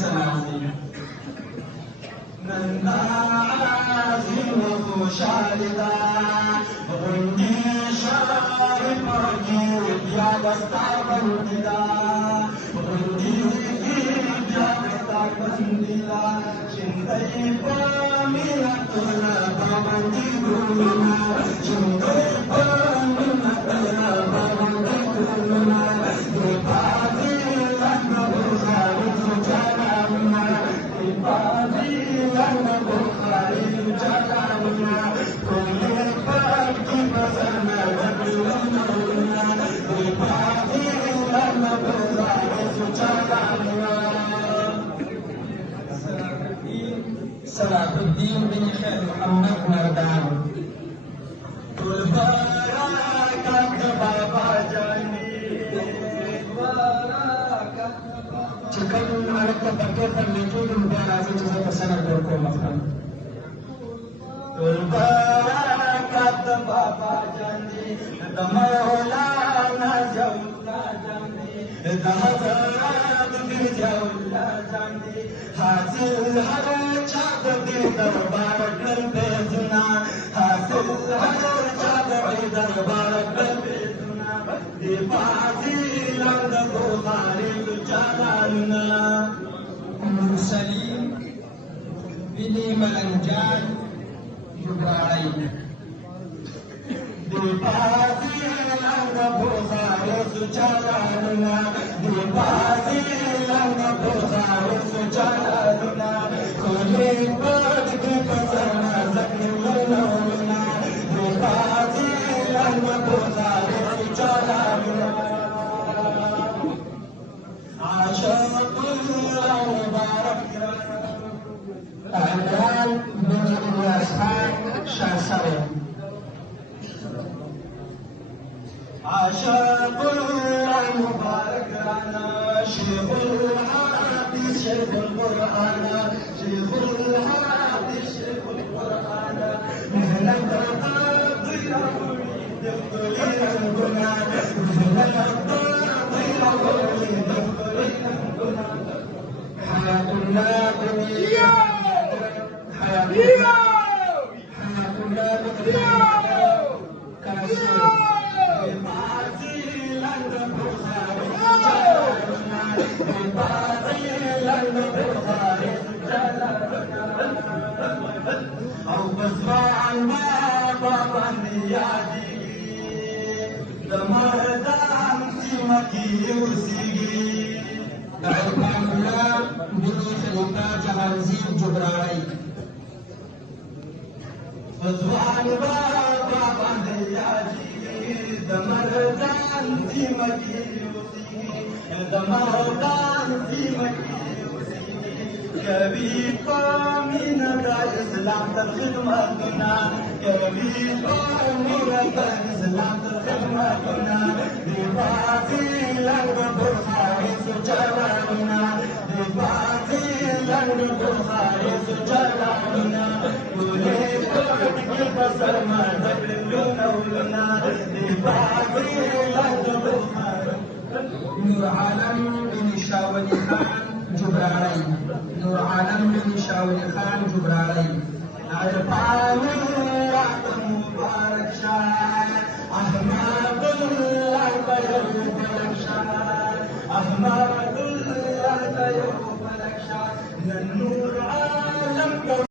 سلامي نندا عظيم خوشالدا غندي شاعر پاکی بیا دستا بندیدا غندي بیا دستا بندیدا چندای پامیا تونا پابندی ګورنا چندای پامیا تونا پابندی ګورنا دیپادی لنګ بوزارو چالانا دیپادی لنګ بوزارو چالانا کولی پاکی بسنا دبلونا دیپادی لنګ بوزارو چالانا صلاح الدين بن خير محمد مردان بركات بابا جاني چکم مرک پکې تر لیکو د موږ راځي چې زه سره ورکوم افغان برکات بابا جاني د مولانا جولا جاني د حضرت پیر جولا جاني حاصل هر چا د دربار کړل بزنا حاصل هر چا د دربار کړل بزنا دی پاتې لاند بخاري چالاننا سلیم بن ملنجان جبرائیل دی پاتې لاند بخاري چالاننا دی پاتې لاند بخاري چالاننا کولی پات کی پسنا زکلونا دی پاتې لاند بخاري چالاننا عاشق الله مبارك عمران بن الياس خان شاسوي عاشق الله مبارك رانا شيخ الحديث شيخ القرآن شيخ الحديث شيخ القرآن مهلا تطير حياة الله بنية حياة الله بنية أو بسمع بابا نيادي دمردان سيمكي يوسيجي عرفان الله بن خليفة جهانزيب جبرائيل فزوان بابا نيادي دمردان سيمكي يوسيجي دمردان سيمكي كبير من الإسلام الخدمتنا كبير من الإسلام الخدمتنا دفاعي لنگ بخاري سجلنا دفاعي لنگ بخاري سجلنا كولي فرق بسر ما دبلونا ولنا دفاعي لنگ بخاري نور عالم بن شاولي خان جبرائيل نور عالم بن شاولي خان جبرائيل عرفان